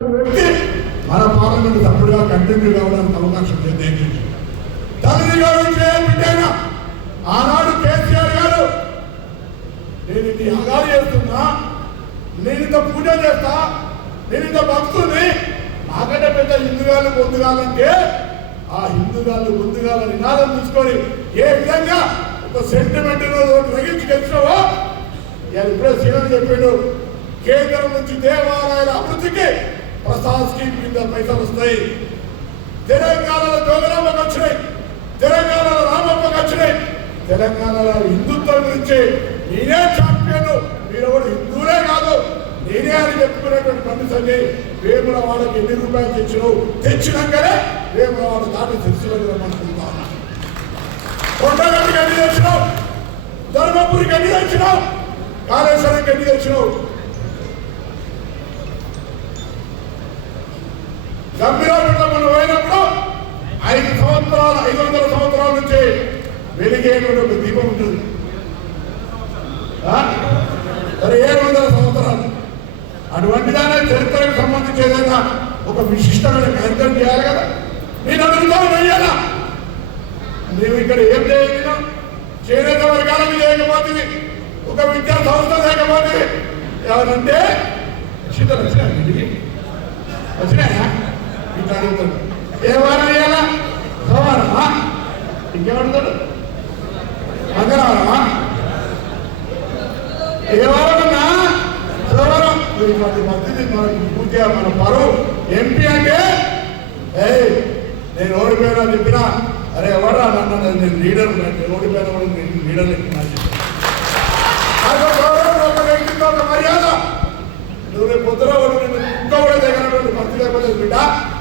వ్యక్తి మన పార్లమెంట్ సభ్యుడిగా కంటిన్యూ కావడానికి అవకాశం లేదు దయచేసి తల్లి గారు బిడ్డైనా. ఆనాడు కేసీఆర్ గారు నేను ఇది అగాలు చేస్తున్నా నేను ఇంత పూజ చేస్తా నేను ఇంత భక్తుని నాకంటే పెద్ద హిందుగాలు పొందుగాలంటే ఆ హిందుగాలు పొందుగాల నినాదం తీసుకొని ఏ విధంగా ఒక సెంటిమెంట్ రగించి గెలిచినావో ఇప్పుడే సీఎం చెప్పిండు కేంద్రం నుంచి దేవాలయాల అభివృద్ధికి ప్రసాద్ స్కీమ్ కింద పైసలు వస్తాయి. తెలంగాణలో జోగరామకు వచ్చినాయి తెలంగాణలో రామప్పకు వచ్చినాయి తెలంగాణలో హిందుత్వం గురించి నేనే ఛాంపియన్ మీరెవరు హిందువులే కాదు. నేనే అని చెప్పుకునేటువంటి పండి వేముల వాళ్ళకి ఎన్ని రూపాయలు తెచ్చినావు తెచ్చినాకనే వేముల వాళ్ళ దాటి తెలిసినది రమ్మనుకుంటా ఉన్నా కొండగట్టుకి ఎన్ని తెచ్చినావు? ధర్మపురికి ఎన్ని తెచ్చినావు? కాళేశ్వరంకి ఎన్ని తెచ్చినావు? గంభీరపట్ల మనం పోయినప్పుడు ఐదు సంవత్సరాలు ఐదు వందల సంవత్సరాల నుంచి వెలిగేటువంటి ఒక దీపం ఉంటుంది. మరి ఏడు వందల సంవత్సరాలు. అటువంటి దాని చరిత్రకు సంబంధించి ఏదైనా ఒక విశిష్టమైన కార్యక్రమం చేయాలి కదా? నేను అడుగుతాను వెయ్యాలా? మేము ఇక్కడ ఏం చేయగలిగినా చేనేత వర్గాలకు లేకపోతే ఒక విద్యా సంస్థ లేకపోతే ఎవరంటే శీతలు వచ్చినా ఇంటికి వచ్చినాయా? ఇట్లా అడుగుతాడు ఏ వారం వేయాలా? సోమవారమా ఇంకేమడుగుతాడు మంగళవారమా? ఏ వారమన్నా సోమవారం ఇటువంటి మధ్యది మనకి పూర్తిగా మన పరువు ఎంపీ అంటే ఏ నేను ఓడిపోయినా చెప్పినా అరే ఎవరా నన్ను నేను లీడర్ నేను ఓడిపోయినా కూడా నేను లీడర్ ఎక్కినా చెప్పినా నాకు ఒక గౌరవం, ఒక వ్యక్తిత్వం, ఒక మర్యాద నువ్వు రేపు పొద్దున వాడు నిన్ను కుక్క కూడా దగ్గరటువంటి భక్తి లేకపోతే బిడ్డ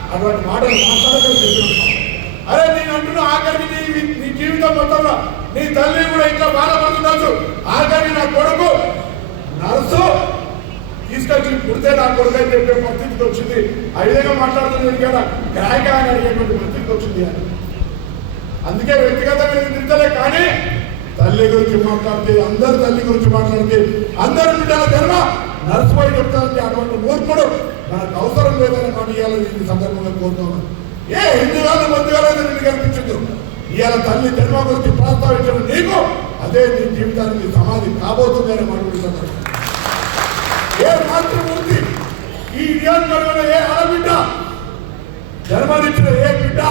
అటువంటి మాటలు మాట్లాడకని చెప్పిన అరే నేను అంటున్నా ఆఖరికి నీ నీ జీవితం మొత్తంలో నీ తల్లి కూడా ఇంట్లో బాధపడుతుండొచ్చు. ఆఖరికి నా కొడుకు నర్సు తీసుకొచ్చి పుడితే నా కొడుకు అని చెప్పే పరిస్థితికి వచ్చింది. ఆ విధంగా మాట్లాడుతున్నాను కదా గ్రాహిక అని అడిగేటువంటి పరిస్థితికి వచ్చింది అని అందుకే వ్యక్తిగతంగా నేను కానీ తల్లి గురించి మాట్లాడితే అందరు తల్లి గురించి మాట్లాడితే అందరు బిడ్డల ధర్మ నర్సుపోయి చెప్తానంటే అటువంటి మూర్ఖుడు మనకు అవసరం లేదని మాట ఇవ్వాలని ఈ సందర్భంగా కోరుతున్నాను. ఏ హిందూ మంది పొందుగలని నీకు కనిపించదు ఇవాళ తల్లి జన్మ గురించి ప్రస్తావించిన నీకు అదే నీ జీవితానికి సమాధి కాబోతుంది అని మాట్లాడుతున్నారు ఏ మాతృమూర్తి ఈ నియోజకవర్గంలో ఏ ఆడబిడ్డ జన్మనిచ్చిన ఏ బిడ్డ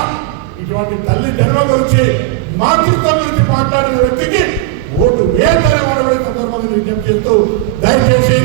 ఇటువంటి తల్లి జన్మ గురించి మాతృత్వం గురించి మాట్లాడిన వ్యక్తికి ఓటు వేయాలని మనం సందర్భంగా విజ్ఞప్తి చేస్తూ దయచేసి